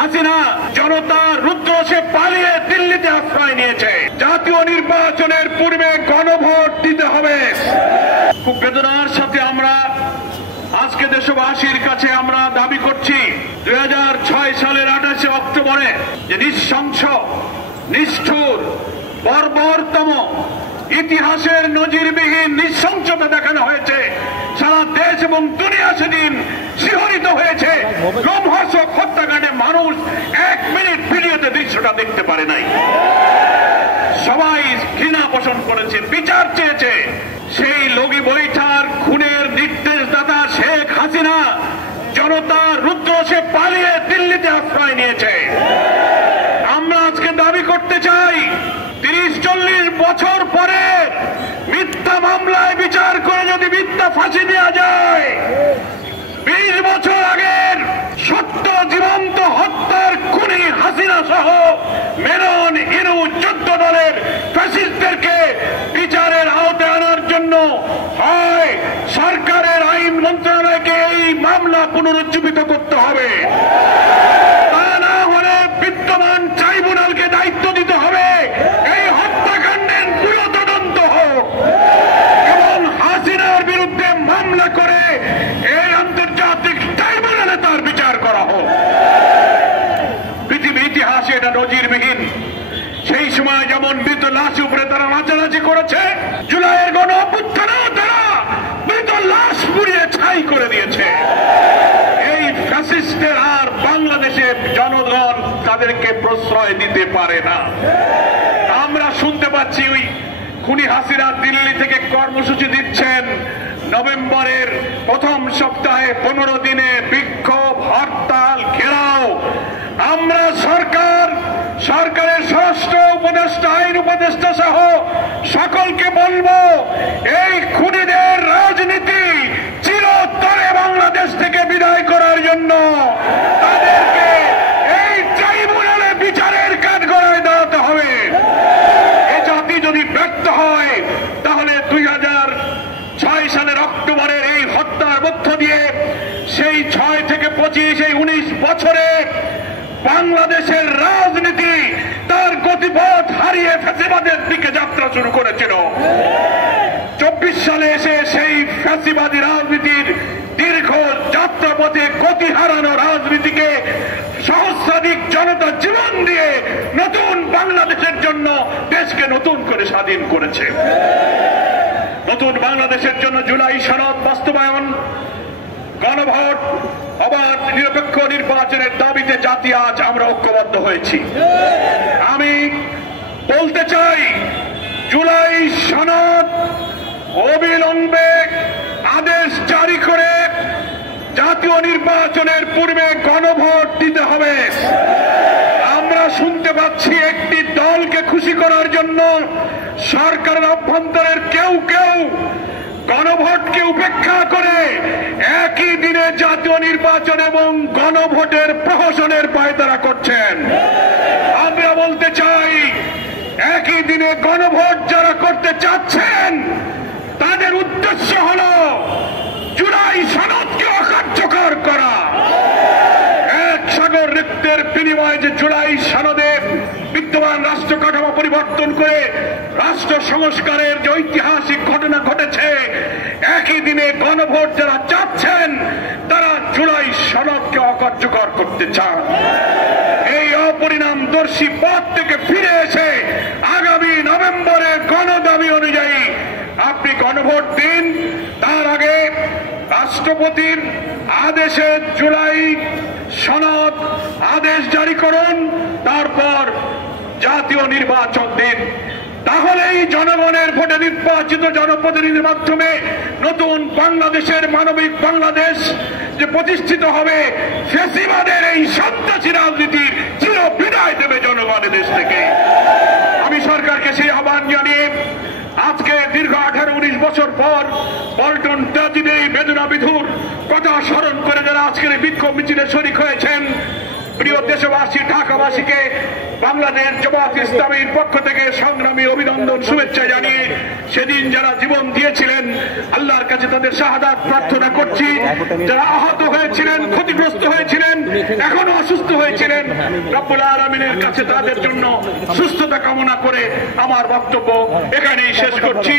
হাসিনা জনতার রুদ্রসে পালিয়ে দিল্লিতে আশ্রয় নিয়েছে। জাতীয় নির্বাচনের পূর্বে গণভোট দিতে হবে। খুব বেদনার সাথে আমরা আজকে দেশবাসীর কাছে আমরা দাবি করছি 2006 সালের 28 অক্টোবরে যে নৃশংস, নিষ্ঠুর, বর্বরতম, ইতিহাসের নজিরবিহীন নৃশংসতা দেখানো হয়েছে। সারা দেশ এবং দুনিয়া সেদিন শিহরিত হয়েছে। লোমহর্ষক হত্যাকাণ্ডে মানুষ 1 মিনিট ভিডিওতে দৃশ্যটা দেখতে পারে নাই। সবাই ঘৃণা পোষণ করেছে, বিচার চেয়েছে। সেই লগি বৈঠার খুনের নির্দেশদাতা শেখ হাসিনা জনতার রুদ্রসে পালিয়ে দিল্লিতে আশ্রয় নিয়েছে। আমরা আজকে দাবি করতে চাই 30-40 বছর পরে মিথ্যা মামলায় বিচার করে যদি মিথ্যা ফাঁসি দেওয়া যায়, 20 বছর আগের সত্য জীবন্ত হত্যার খুনি হাসিনা সহ মেনন, ইনু, 14 দলের ফ্যাসিস্টদেরকে বিচারের আওতায় আনার জন্য হয় সরকারের আইন মন্ত্রণালয়কে এই মামলা পুনরুজ্জীবিত করতে হবে, তা না হলে বিদ্যমান ট্রাইব্যুনালকে দায়িত্ব দিতে হবে এই হত্যাকাণ্ডের পুরো তদন্ত হোক এবং হাসিনার বিরুদ্ধে মামলা করে এই আন্তর্জাতিক ট্রাইব্যুনালে তার বিচার করা হোক। পৃথিবীর ইতিহাসে এটা নজিরবিহীন। সেই সময় যেমন মৃত লাশ উপরে তারা নাচানাচি করেছে, জুলাইয়ের গণ অভ্যুত্থানেও তারা মৃত লাশ পুড়িয়ে ছাই করে দিয়েছে। এই ফ্যাসিস্টের আর বাংলাদেশে জনগণ তাদেরকে প্রশ্রয় দিতে পারে না। আমরা শুনতে পাচ্ছি ওই খুনি হাসিনা দিল্লি থেকে কর্মসূচি দিচ্ছেন নভেম্বরের প্রথম সপ্তাহে 15 দিনে বিক্ষোভ, হরতাল, ঘেরাও। আমরা সরকারের স্বরাষ্ট্র উপদেষ্টা, আইন উপদেষ্টা সহ সকলকে বলবো এই খুনিদের রাজনীতি চিরতরে বাংলাদেশ থেকে বিদায় করার জন্য তাদেরকে এই ট্রাইব্যুনালে বিচারের কাঠগড়ায় দাঁড়াতে হবে। এ জাতি যদি ব্যর্থ হয় তাহলে 2006 সালের অক্টোবরের এই হত্যার মধ্য দিয়ে সেই 6 থেকে 25 এই 19 বছরে বাংলাদেশের রাজনীতি তার গতিপথ হারিয়ে ফ্যাসিবাদের দিকে যাত্রা শুরু করেছিল। 24 সালে এসে সেই ফ্যাসিবাদী রাজনীতির দীর্ঘ যাত্রাপথে গতি হারানো রাজনীতিকে সহস্রাধিক জনতা জীবন দিয়ে নতুন বাংলাদেশের জন্য দেশকে নতুন করে স্বাধীন করেছে। নতুন বাংলাদেশের জন্য জুলাই সনদ বাস্তবায়ন, গণভোট, অবাধ নিরপেক্ষ নির্বাচনের দাবিতে জাতি আজ আমরা ঐক্যবদ্ধ হয়েছি। আমি বলতে চাই জুলাই সনদ অবিলম্বে আদেশ জারি করে জাতীয় নির্বাচনের পূর্বে গণভোট দিতে হবে। আমরা শুনতে পাচ্ছি একটি দলকে খুশি করার জন্য সরকারের অভ্যন্তরের কেউ গণভোটকে উপেক্ষা করে একই দিনে জাতীয় নির্বাচন এবং গণভোটের প্রহসনের পায়তারা করছেন। আমরা বলতে চাই একই দিনে গণভোট যারা করতে চাচ্ছেন তাদের উদ্দেশ্য হল জুলাই সনদকে অকার্যকর করা। এক সাগর রক্তের বিনিময়ে যে জুলাই সনদে বিদ্যমান রাষ্ট্র কাঠামো পরিবর্তন করে রাষ্ট্র সংস্কারের যে ঐতিহাসিক ঘটনা ঘটেছে, একই দিনে গণভোট যারা চাচ্ছেন তারা জুলাই সনদকে অকার্যকর করতে চান। এই অপরিণামদর্শী পথ থেকে ফিরে এসে আগামী নভেম্বরে গণদাবি অনুযায়ী আপনি গণভোট দিন। তার আগে রাষ্ট্রপতির আদেশে জুলাই সনদ আদেশ জারি করুন, তারপর জাতীয় নির্বাচন দিন। তাহলেই জনগণের ভোটে নির্বাচিত জনপ্রতিনিধির মাধ্যমে নতুন বাংলাদেশের মানবিক বাংলাদেশ যে প্রতিষ্ঠিত হবে, ফ্যাসিবাদের এই সন্ত্রাসী রাজনীতির চির বিদায় দেবে জনগণের দেশ থেকে। আমি সরকারকে সেই আহ্বান জানিয়ে আজকে দীর্ঘ 18-19 বছর পর পল্টন ট্র্যাজেডি বেদনা বিধুর কথা স্মরণ করে যারা আজকের বিক্ষোভ মিছিলে শরীক হয়েছেন, প্রিয় দেশবাসী, ঢাকাবাসীকে বাংলাদেশ জামাত ইসলামীর পক্ষ থেকে সংগ্রামী অভিনন্দন, শুভেচ্ছা জানিয়ে সেদিন যারা জীবন দিয়েছিলেন আল্লাহর কাছে তাদের শাহাদাত প্রার্থনা করছি। যারা আহত হয়েছিলেন, ক্ষতিগ্রস্ত হয়েছিলেন, এখনো অসুস্থ হয়েছিলেন, রব্বুল আলামিনের কাছে তাদের জন্য সুস্থতা কামনা করে আমার বক্তব্য এখানেই শেষ করছি।